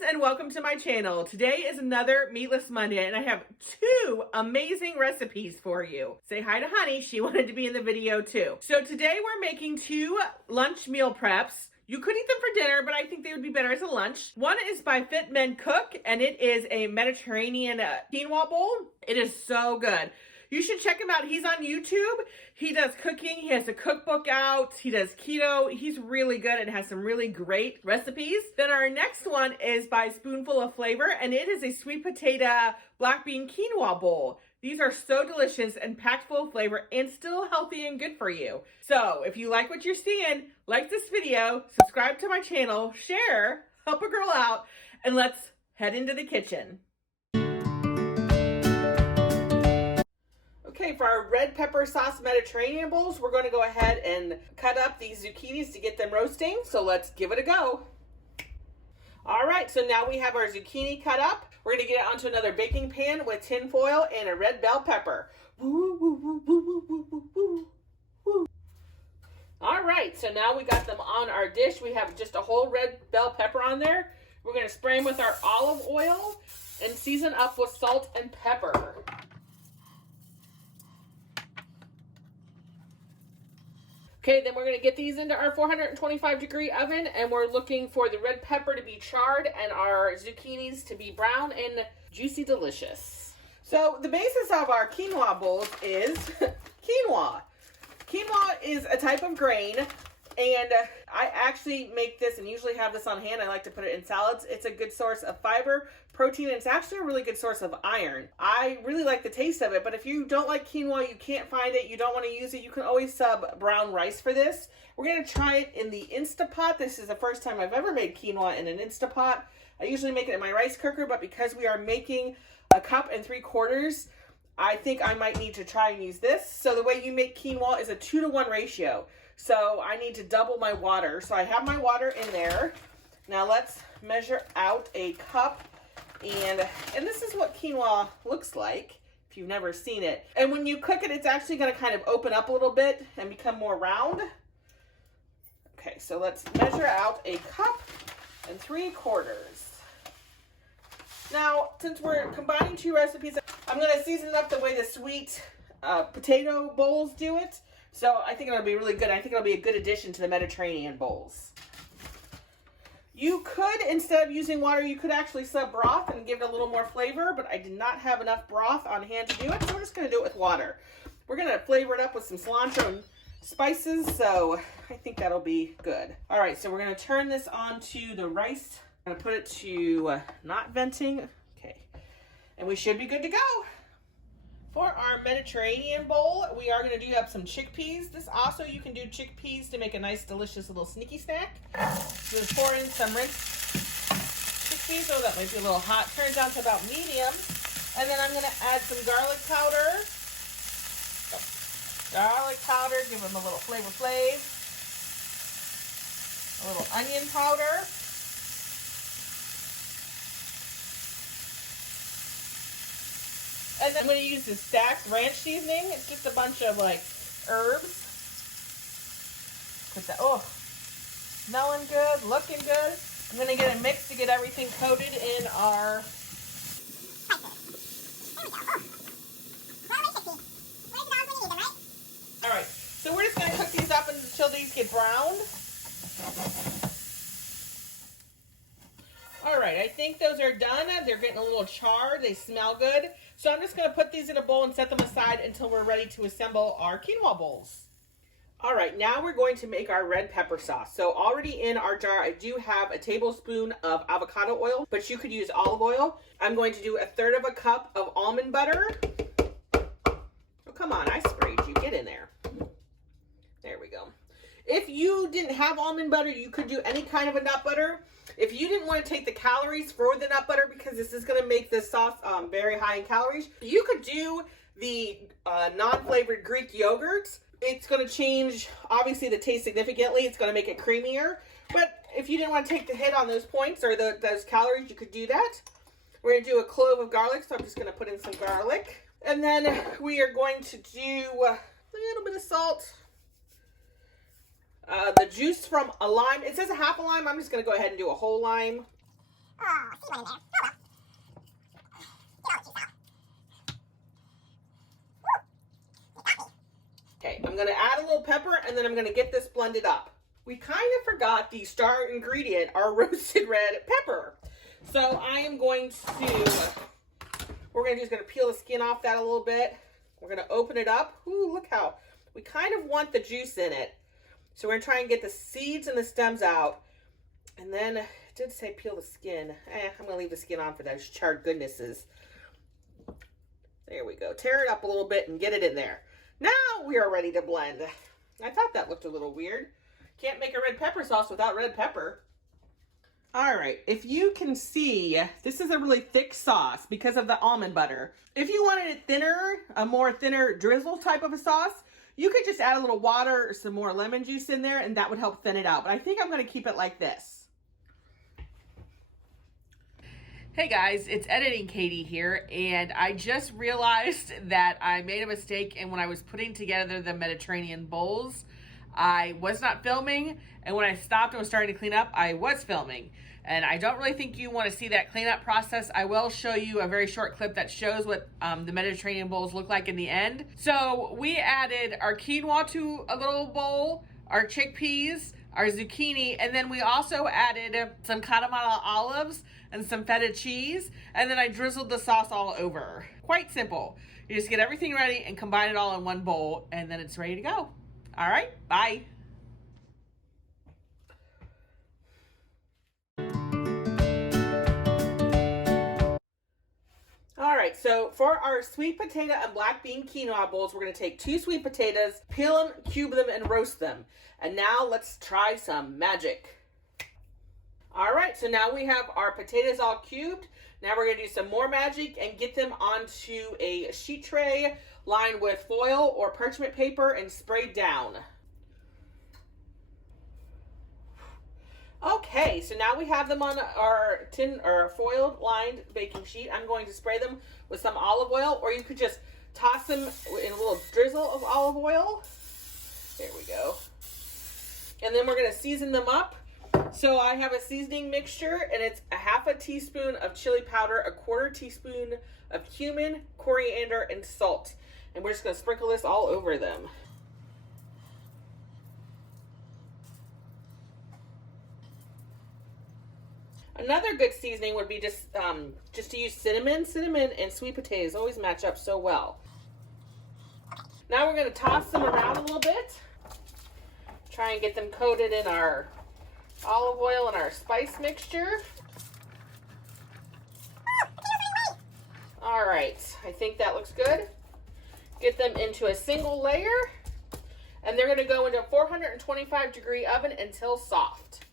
friends, and welcome to my channel. Today is another Meatless Monday, and I have two amazing recipes for you. Say hi to Honey. She wanted to be in the video too. So today we're making two lunch meal preps. You could eat them for dinner, but I think they would be better as a lunch. One is by Fit Men Cook, and it is a Mediterranean quinoa bowl. It is so good. You should check him out. He's on YouTube. He does cooking. He has a cookbook out. He does keto. He's really good and has some really great recipes. Then our next one is by Spoonful of Flavor, and it is a sweet potato black bean quinoa bowl. These are so delicious and packed full of flavor and still healthy and good for you. So if you like what you're seeing, like this video, subscribe to my channel, share, help a girl out, and let's head into the kitchen. Okay, for our red pepper sauce Mediterranean bowls, we're going to go ahead and cut up these zucchinis to get them roasting. So let's give it a go. All right, so now we have our zucchini cut up. We're going to get it onto another baking pan with tin foil and a red bell pepper. Woo, woo, woo, woo, woo, woo, woo, woo. All right, so now we got them on our dish. We have just a whole red bell pepper on there. We're going to spray them with our olive oil and season up with salt and pepper. Okay, then we're going to get these into our 425-degree oven, and we're looking for the red pepper to be charred and our zucchinis to be brown and juicy delicious. So the basis of our quinoa bowls is quinoa. Quinoa is a type of grain, and I actually make this and usually have this on hand. I like to put it in salads. It's a good source of fiber, protein, and it's actually a really good source of iron. I really like the taste of it, but if you don't like quinoa, you can't find it, you don't want to use it, you can always sub brown rice for this. We're going to try it in the Instapot. This is the first time I've ever made quinoa in an Instapot. I usually make it in my rice cooker, but because we are making 1 3/4 cups, I think I might need to try and use this. So the way you make quinoa is a 2-to-1 ratio. So I need to double my water. So I have my water in there. Now let's measure out 1 cup. And this is what quinoa looks like if you've never seen it. And when you cook it, it's actually going to kind of open up a little bit and become more round. Okay, so let's measure out 1 3/4 cups. Now, since we're combining two recipes, I'm going to season it up the way the sweet potato bowls do it. So I think it'll be really good. I think it'll be a good addition to the Mediterranean bowls. You could, instead of using water, you could actually sub broth and give it a little more flavor, but I did not have enough broth on hand to do it, so we're just going to do it with water. We're going to flavor it up with some cilantro and spices, so I think that'll be good. All right, so we're going to turn this onto the rice. I'm going to put it to not venting. Okay, and we should be good to go. For our Mediterranean bowl, we are going to do up some chickpeas. This also, you can do chickpeas to make a nice, delicious little sneaky snack. Just pour in some rinsed chickpeas. Oh, that might be a little hot. Turn it down to about medium. And then I'm going to add some garlic powder. Oh, garlic powder, give them a little flavor. A little onion powder. And then I'm going to use the stacked ranch seasoning. It's just a bunch of like herbs. Put that, oh, smelling good, looking good. I'm going to get it mixed to get everything coated in our. All right, so we're just going to cook these up until these get browned. All right, I think those are done. They're getting a little charred. They smell good. So I'm just going to put these in a bowl and set them aside until we're ready to assemble our quinoa bowls. All right, now we're going to make our red pepper sauce. So already in our jar, I do have a tablespoon of avocado oil, but you could use olive oil. I'm going to do 1/3 cup of almond butter. Oh, come on, I sprayed you. Get in there. There we go. If you didn't have almond butter, you could do any kind of a nut butter. If you didn't want to take the calories for the nut butter, because this is going to make this sauce very high in calories, you could do the non-flavored Greek yogurts. It's going to change, obviously, the taste significantly. It's going to make it creamier. But if you didn't want to take the hit on those points or those calories, you could do that. We're going to do a clove of garlic, so I'm just going to put in some garlic. And then we are going to do a little bit of salt. The juice from a lime. It says a half a lime. I'm just going to go ahead and do a whole lime. Okay, I'm gonna add a little pepper and then I'm gonna get this blended up. We kind of forgot the star ingredient, our roasted red pepper. So I am going to, we're gonna peel the skin off that a little bit. We're gonna open it up. Ooh, look how, we kind of want the juice in it. So we're gonna try and get the seeds and the stems out. And then, it did say peel the skin. I'm gonna leave the skin on for those charred goodnesses. There we go. Tear it up a little bit and get it in there. Now we are ready to blend. I thought that looked a little weird. Can't make a red pepper sauce without red pepper. All right, if you can see, this is a really thick sauce because of the almond butter. If you wanted it thinner, a more thinner drizzle type of a sauce, you could just add a little water or some more lemon juice in there and that would help thin it out. But I think I'm gonna keep it like this. Hey guys, it's Editing Katie here, and I just realized that I made a mistake, and when I was putting together the Mediterranean bowls, I was not filming, and when I stopped and was starting to clean up, I was filming. And I don't really think you want to see that cleanup process. I will show you a very short clip that shows what the Mediterranean bowls look like in the end. So we added our quinoa to a little bowl, our chickpeas, our zucchini, and then we also added some Katamata olives and some feta cheese, and then I drizzled the sauce all over. Quite simple. You just get everything ready and combine it all in one bowl, and then it's ready to go. All right, bye. All right, so for our sweet potato and black bean quinoa bowls, we're gonna take 2 sweet potatoes, peel them, cube them, and roast them. And now let's try some magic. All right, so now we have our potatoes all cubed. Now we're gonna do some more magic and get them onto a sheet tray lined with foil or parchment paper and sprayed down. Okay, so now we have them on our tin or foil lined baking sheet. I'm going to spray them with some olive oil, or you could just toss them in a little drizzle of olive oil. There we go. And then we're gonna season them up. So I have a seasoning mixture, and it's a half a teaspoon of chili powder, a quarter teaspoon of cumin, coriander, and salt. And we're just gonna sprinkle this all over them. Another good seasoning would be just to use cinnamon. Cinnamon and sweet potatoes always match up so well. Now we're gonna toss them around a little bit. Try and get them coated in our olive oil and our spice mixture. All right, I think that looks good. Get them into a single layer, and they're gonna go into a 425-degree oven until soft.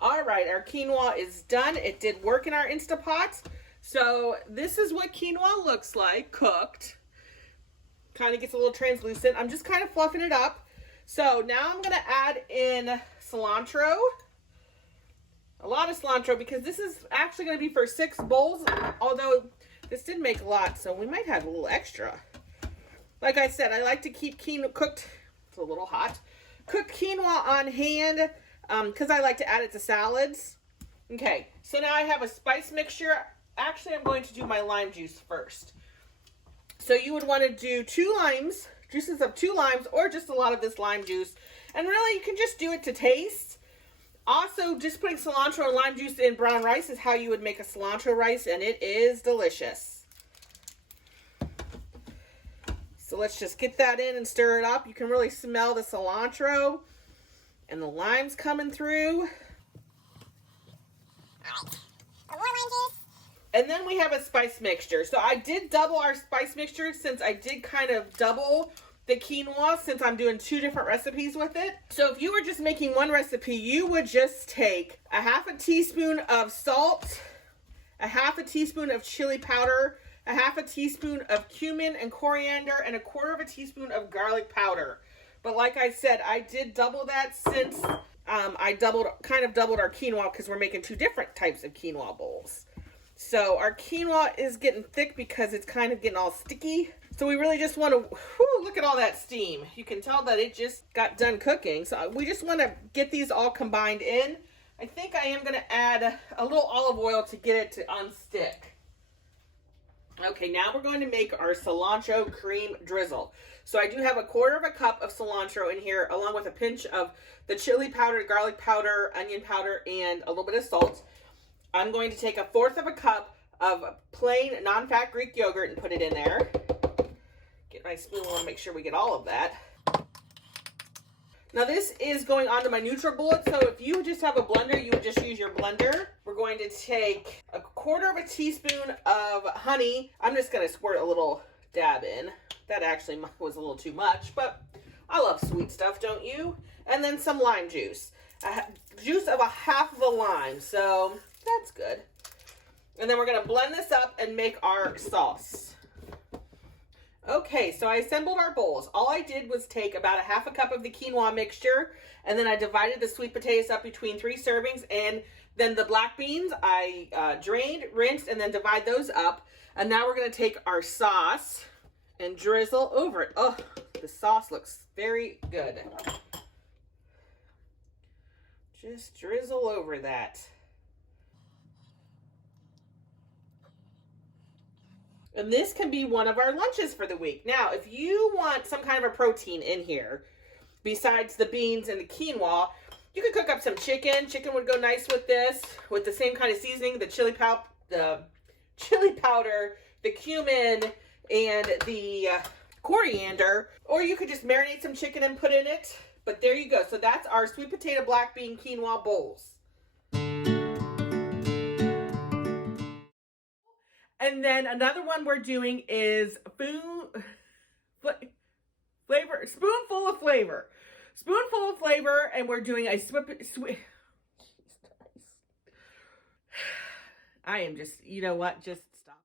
All right, our quinoa is done. It did work in our Instapot. So this is what quinoa looks like cooked. Kind of gets a little translucent. I'm just kind of fluffing it up. So now I'm gonna add in cilantro. A lot of cilantro, because this is actually gonna be for 6 bowls, although this did make a lot, so we might have a little extra. Like I said, I like to keep quinoa cooked. It's a little hot. Cook quinoa on hand, because I like to add it to salads. Okay, so now I have a spice mixture. Actually, I'm going to do my lime juice first. So you would want to do 2 limes, juices of 2 limes, or just a lot of this lime juice. And really, you can just do it to taste. Also, just putting cilantro and lime juice in brown rice is how you would make a cilantro rice, and it is delicious. So let's just get that in and stir it up. You can really smell the cilantro and the limes coming through. All right, more lime juice. And then we have a spice mixture. So I did double our spice mixture, since I did kind of double the quinoa, since I'm doing 2 different recipes with it. So if you were just making one recipe, you would just take a half a teaspoon of salt, a half a teaspoon of chili powder, a half a teaspoon of cumin and coriander, and a quarter of a teaspoon of garlic powder. But like I said, I did double that, since I kind of doubled our quinoa, because we're making 2 different types of quinoa bowls. So our quinoa is getting thick because it's kind of getting all sticky. So we really just want to, look at all that steam. You can tell that it just got done cooking. So we just want to get these all combined in. I think I am going to add a little olive oil to get it to unstick. Okay, now we're going to make our cilantro cream drizzle. So I do have 1/4 cup of cilantro in here, along with a pinch of the chili powder, garlic powder, onion powder, and a little bit of salt. I'm going to take 1/4 cup of plain non-fat Greek yogurt and put it in there. Get my spoon, I want to make sure we get all of that. Now this is going onto my NutriBullet, so if you just have a blender, you would just use your blender. We're going to take 1/4 teaspoon of honey. I'm just going to squirt a little dab in. That actually was a little too much, but I love sweet stuff, don't you? And then some lime juice. Juice of 1/2 lime, so that's good. And then we're going to blend this up and make our sauce. Okay, so I assembled our bowls. All I did was take about 1/2 cup of the quinoa mixture, and then I divided the sweet potatoes up between 3 servings, and then the black beans I drained, rinsed, and then divide those up. And now we're going to take our sauce and drizzle over it. Oh, the sauce looks very good. Just drizzle over that. And this can be one of our lunches for the week. Now, if you want some kind of a protein in here, besides the beans and the quinoa, you could cook up some chicken. Chicken would go nice with this, with the same kind of seasoning, the chili powder, the cumin, and the coriander. Or you could just marinate some chicken and put in it. But there you go. So that's our sweet potato black bean quinoa bowls. And then another one we're doing is spoonful of flavor. Spoonful of flavor, and we're doing a I am just, you know what, just stop.